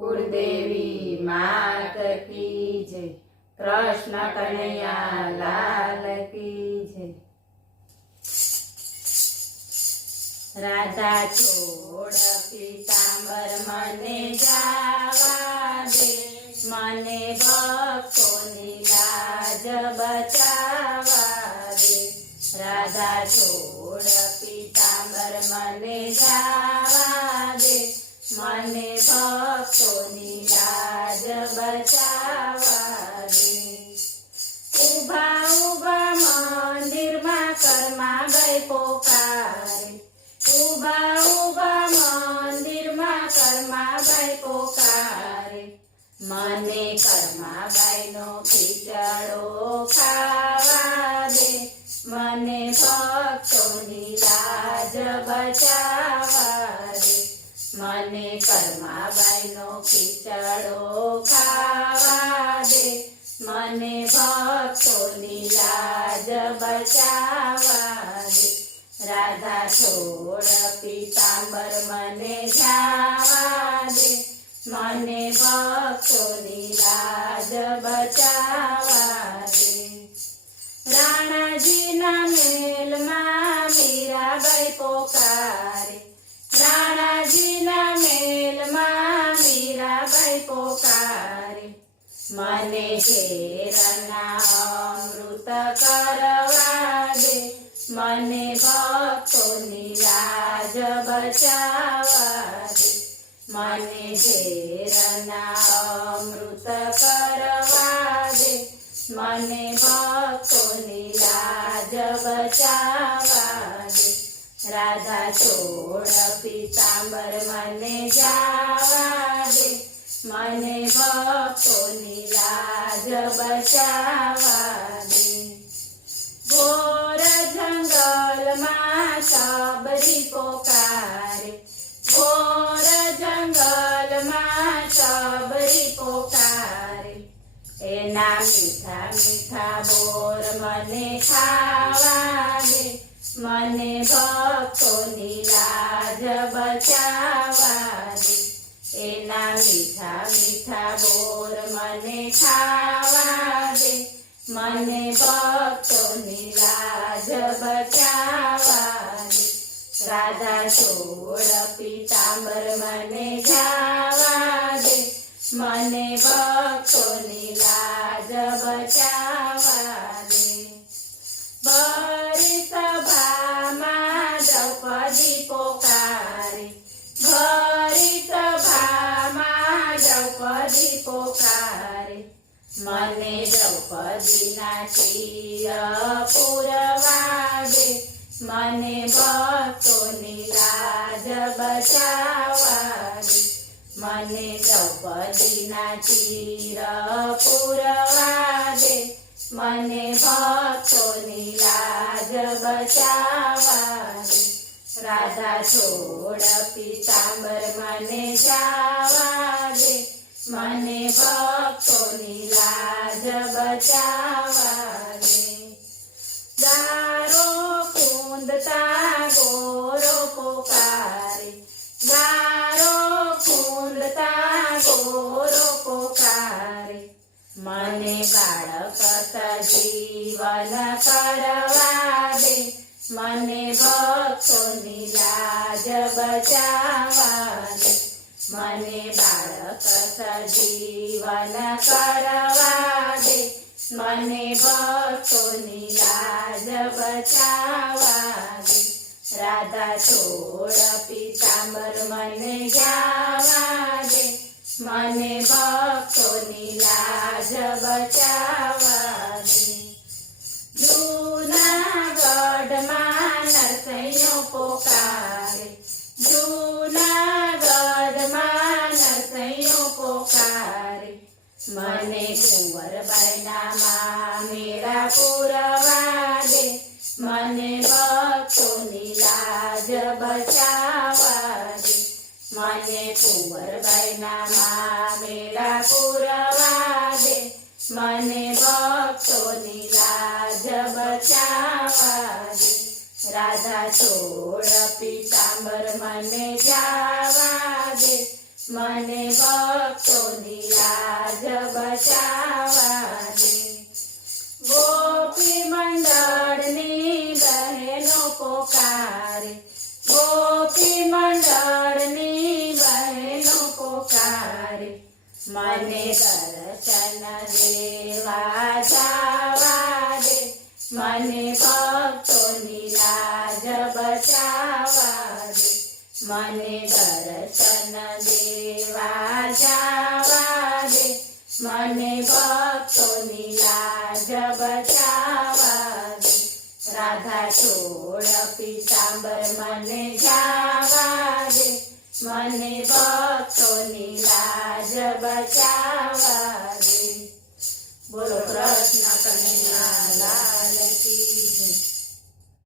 कुलदेवी मात की जय। कृष्ण कन्हैया लाल की जय। राधा छोड़ पीतांबर मने जावा दे, मने भक्तोनी लाज बचावा दे। राधा छोड़ पीतांबर मने जावा दे, मने भक्तोनी लाज बचावा दे। उभा उभा मंदिर में कर्माबाई पोकारे, उभा उभा मंदिर में कर्माबाई पोकारे। मने कर्माबाई नो खीचड़ो खावा दे, मने भक्तोनी लाज बचावा दे। मने कर्माबाई नो खीचड़ो खावा दे, मने भक्तोनी लाज बचावा दे। राधा छोड़ पीतांबर मने जावा दे, मने भक्तोनी लाज बचावा दे। राणाजी ना मेल में मीराबाई पोकारे, राणाजी ना मेल में मीराबाई पोकारे। मने घेरना अमृत करवा दे, मने भक्तोनी लाज बचावा दे। मने घेरना अमृत करवा दे, मने भक्तोनी लाज बचावा दे। राधा छोड़ पीतांबर मने जावा दे, मने भक्तोनी लाज बचावा दे। घोर जंगल में सबरी पोकारे, घोर जंगल में सबरी पोकारे। एना मीठा मीठा बोर मने खावा दे, मने भक्तोनी लाज बचावा दे। एना मीठा मीठा बोर मने खावा दे, मने भक्तोनी लाज बचावा दे। राधा छोड़ पीतांबर मने जावा दे, मने भक्तोनी लाज बचावा दे। भरी सभा में द्रौपदी पोकारे, भरी सभा में द्रौपदी पोकारे। मने द्रौपदी ना चीर पुरवा दे, मने भक्तोनी लाज बचावा दे। मने द्रौपदी ना चीर पुरवा दे, मने भक्तोनी लाज बचावा दे। राधा छोड़ पीतांबर मने जावा दे, मने भक्तोनी लाज बचावा दे। गारो कूंदता गोरो पोकारे, गारो कूंदता गोरो पोकारे। मने बाळक सजीवन करवा दे, मने भक्तोनी लाज बचावा दे। मने बाळक सजीवन करवा दे, मने भक्तोनी लाज बचावा दे। राधा छोड़ पीतांबर मने जावा दे, मने भक्तोनी लाज बचावा दे। जूनागढ़ में नरसैयो पोकारे, जूनागढ़ में नरसैयो पोकारे। मने कुंवरबाई ना मेरा पुरवा दे, मने भक्तोनी लाज बचावा दे। मने कुंवरबाई ना मेरा पुरवा दे, मने भक्तोनी लाज बचावा दे। राधा छोड़ पीतांबर मने जावा दे, મને ભક્તોની લાજ બચાવવા દે. ગોપી મંડળની બહેનો પોકારે, ગોપી મંડળની બહેનો પોકારે, મને દર્શન દેવા જાવા દે. મને ભક્તોની લાજ બચાવવા દે. મને દર્શન દેવા જાવા દે. મને ભક્તોની લાજ બચાવવા દે. રાધા છોડ પીતાંબર મને જાવા દે. મને ભક્તોની લાજ બચાવવા દે. બોલો કૃષ્ણ કનૈયા લાલ કી